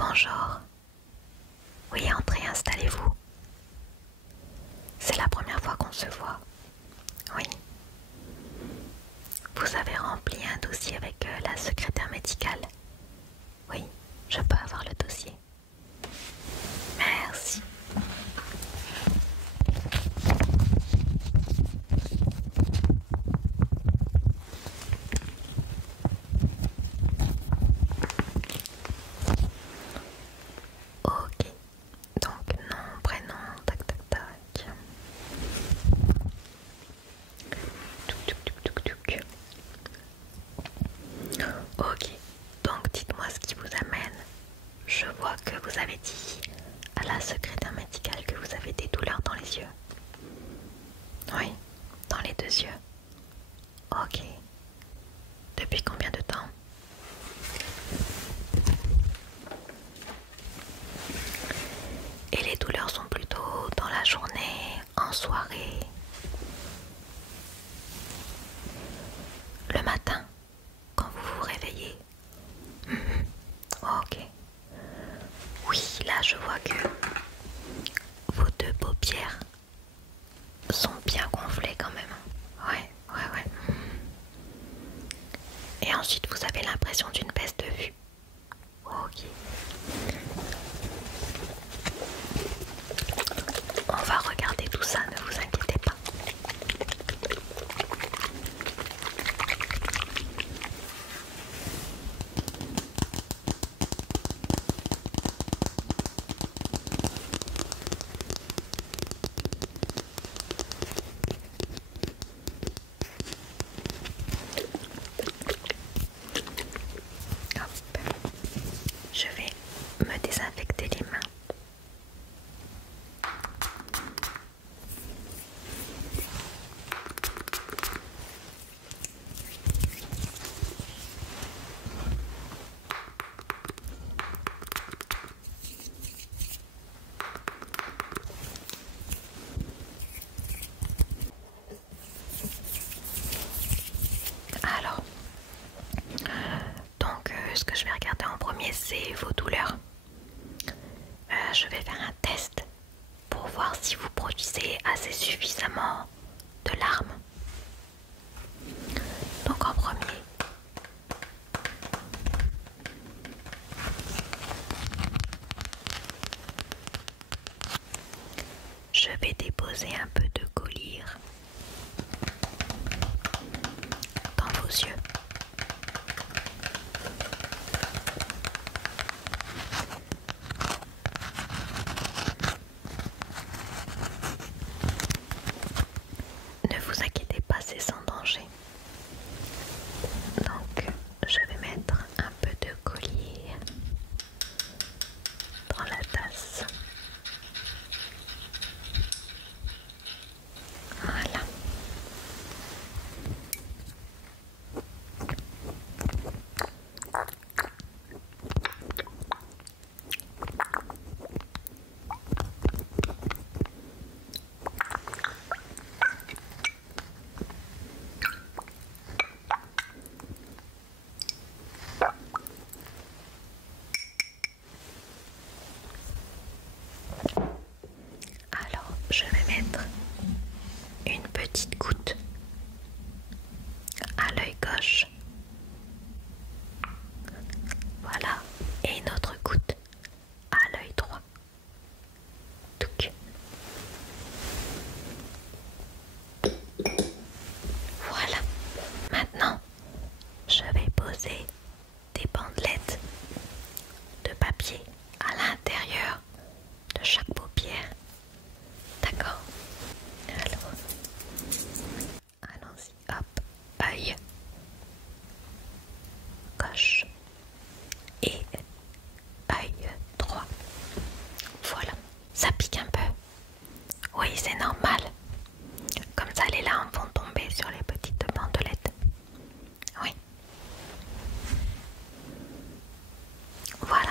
Bonjour. Oui, entrez, installez-vous. C'est la première fois qu'on se voit. Oui. Vous avez rempli un dossier avec la secrétaire médicale. Oui, je peux avoir le dossier. Merci. Ok. Donc nom, prénom, tac tac tac. Touc. Ok. Donc dites-moi ce qui vous amène. Je vois que vous avez dit à la secrétaire médicale que vous avez des douleurs dans les yeux. Oui, dans les deux yeux. Ok. Depuis combien de temps? Et les douleurs sont plutôt dans la journée, en soirée, le matin, quand vous vous réveillez? Ok. Oui, là je vois que vos deux paupières sont bien gonflées quand même. Ouais. Et ensuite vous avez l'impression d'une baisse de vue. Ok. On va regarder tout ça, ne vous inquiétez pas. Hop. Je vais me désinfecter les mains. Alors, donc ce que je vais regarder en premier, c'est vos douleurs. Je vais faire un test pour voir si vous produisez assez suffisamment de larmes. Donc en premier, je vais déposer un peu de collyre dans vos yeux. Ne vous inquiétez pas, c'est sans danger. Donc, je vais mettre un peu de collyre dans la tasse. Voilà. Alors, je vais mettre une petite goutte à l'œil gauche. Voilà. Et une autre goutte à l'œil droit. Touc. Voilà. Maintenant, je vais poser des bandelettes de papier à l'intérieur de chaque paupière. D'accord? Alors, allons-y. Hop. Œil gauche et œil droit. Voilà. Ça pique un peu. Oui, c'est normal. Comme ça, les larmes vont tomber sur les petites bandelettes. Oui. Voilà,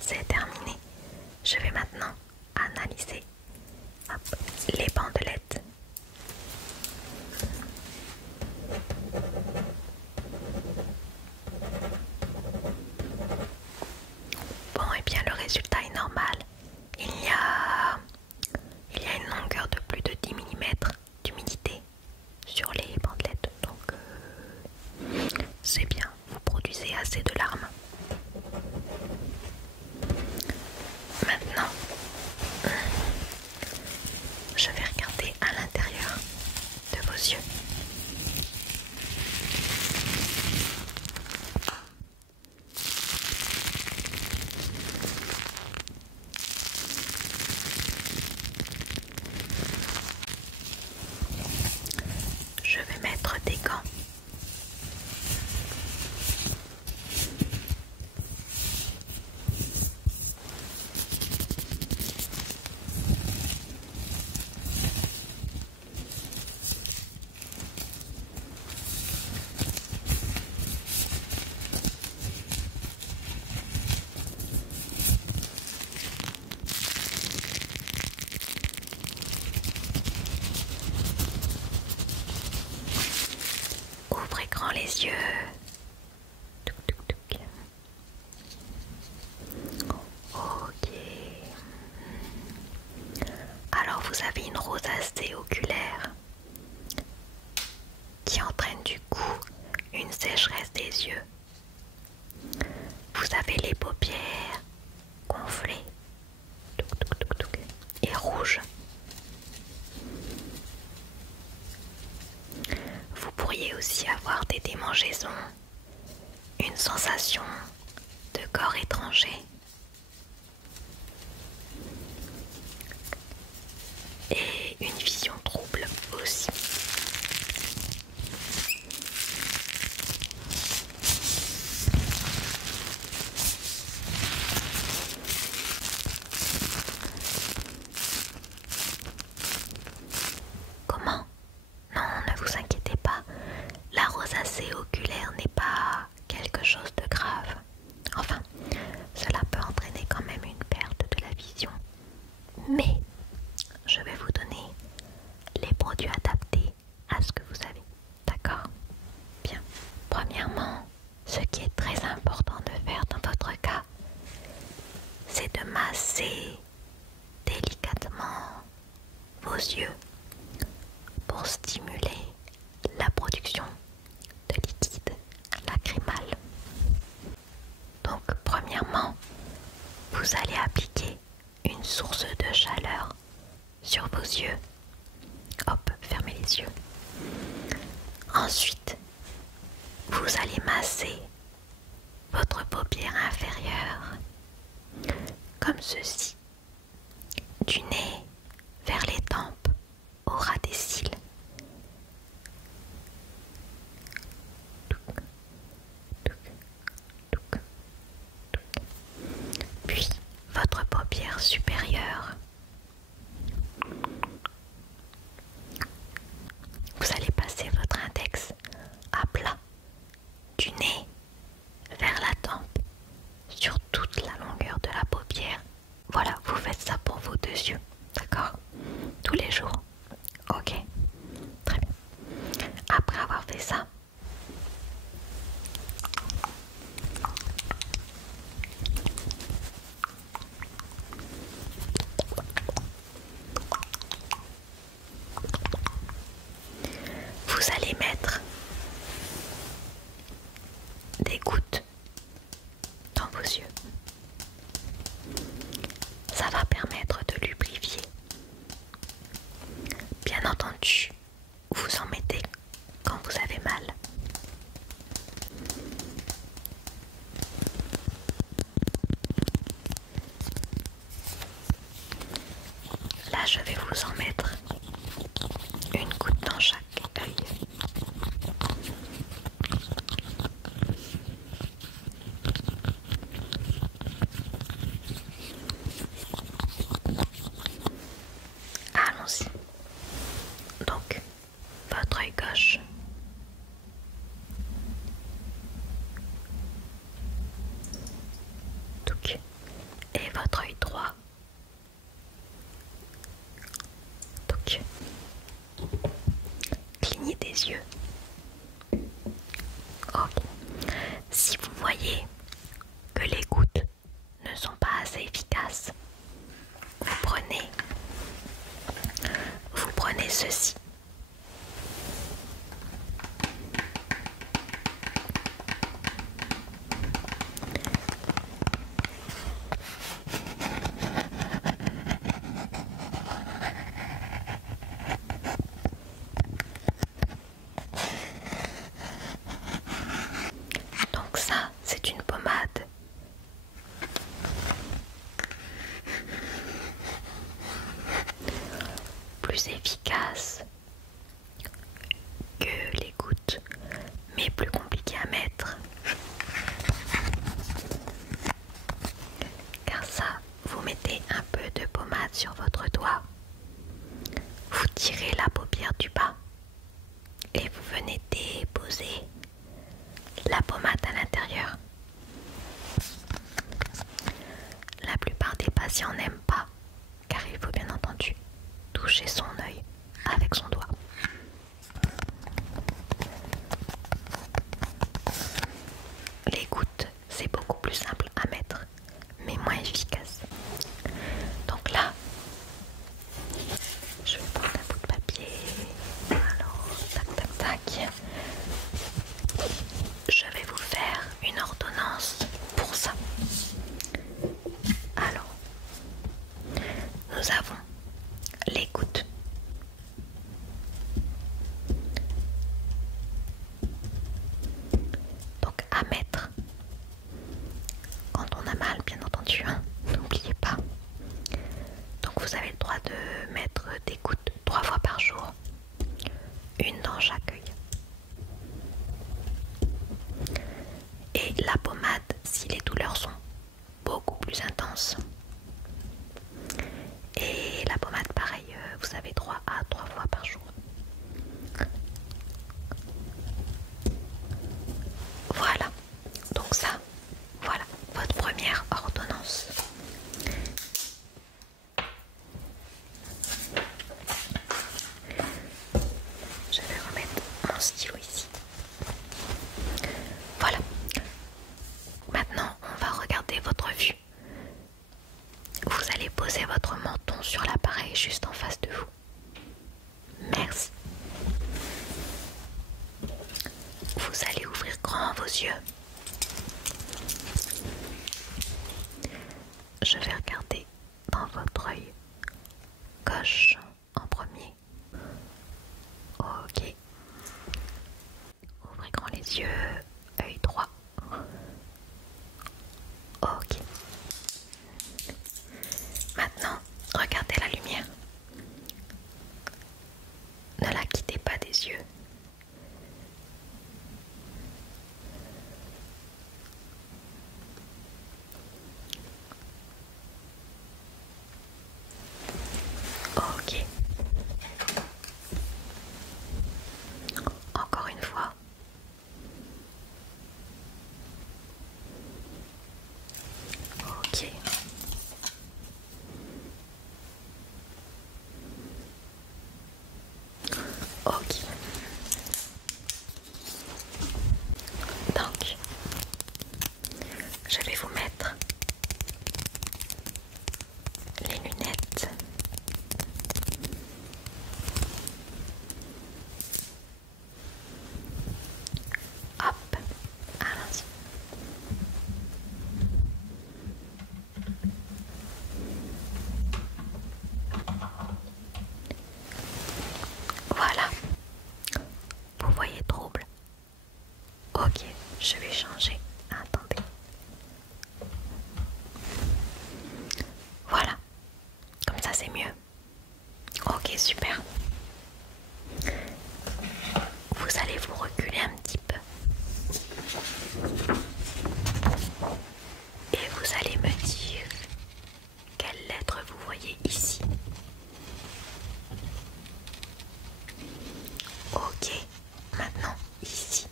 c'est terminé. Je vais maintenant analyser les bandelettes. yeux. Je vais mettre des gants. Ouvrez grand les yeux. Touc, touc, touc. Ok. Alors vous avez une rosacée oculaire qui entraîne du coup une sécheresse des yeux. Vous avez les paupières gonflées touc, touc, touc, touc, et rouges. Vous pourriez aussi avoir des démangeaisons, une sensation de corps étranger et une vision trouble aussi. Comment? Non, ne vous inquiétez pas, la rosacée oculaire n'est pas quelque chose de grave. Enfin, cela peut entraîner quand même une perte de la vision. Mais je vais vous donner les produits adaptés à ce que vous avez. D'accord? Bien. Premièrement, ce qui est très important de faire dans votre cas, c'est de masser délicatement vos yeux pour stimuler la production de liquide lacrymal. Donc, premièrement, vous allez appliquer une source de chaleur sur vos yeux. Hop, fermez les yeux. Ensuite, vous allez masser votre paupière inférieure comme ceci, du nez vers les tempes, au ras des cils. Puis votre paupière supérieure. Vous allez passer votre index à plat, du nez vers la tempe, sur toute la longueur de la paupière. Voilà, vous faites ça pour vos deux yeux, d'accord? Tous les jours. Ok, très bien. Après avoir fait ça, vous allez mettre des gouttes dans vos yeux. Ça va permettre de lubrifier. Bien entendu, vous en mettez quand vous avez mal. Là, je vais vous en mettre une goutte dans chaque œil. Allons-y. Donc, votre œil gauche. Touc. Et votre œil droit. Touc. Clignez des yeux. Ok. Si vous voyez que les gouttes ne sont pas assez efficaces, vous prenez ceci. donc à mettre quand on a mal, bien entendu, hein, n'oubliez pas. Donc vous avez le droit de mettre des gouttes 3 fois par jour, une dans chaque œil. Et la pommade si les douleurs sont beaucoup plus intenses. Et la pommade pareil, vous avez droit à 3 fois par jour. Voilà, donc ça, voilà votre première ordonnance. Je vais remettre mon stylo ici. Voilà. Maintenant, on va regarder votre vue. Vous allez poser votre menton sur l'appareil juste en face de vous. Merci. Vous allez ouvrir grand vos yeux. Je vais regarder dans votre œil gauche en premier. Ok. Ouvrez grand les yeux, œil droit. Ok. Maintenant, regardez la lumière. Ne la quittez pas des yeux. Ok. Encore une fois. Ok. Ok. Donc, je vais vous mettre les lunettes. Hop, allons-y. Voilà. Vous voyez trouble? Ok, je vais changer. Attendez. Voilà. Comme ça c'est mieux. Ok, super. Vous allez vous reculer un petit peu. Et vous allez me dire quelle lettre vous voyez ici. Ok, maintenant ici.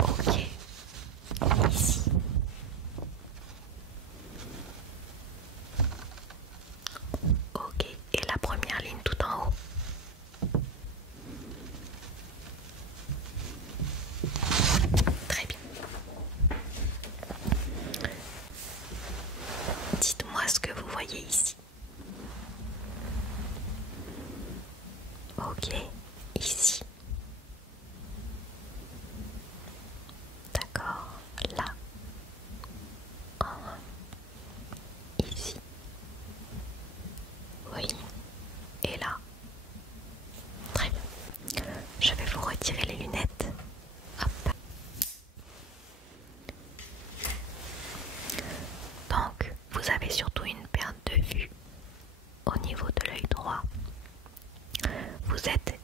Ok, ici. Ok, et la première ligne tout en haut. Très bien. Dites-moi ce que vous voyez ici. Ok, ici. D'accord, là. En haut. Ici. Oui. Et là. Très bien. Je vais vous retirer les lunettes. Hop. Donc, vous avez surtout une perte de vue au niveau de l'œil droit. Vous êtes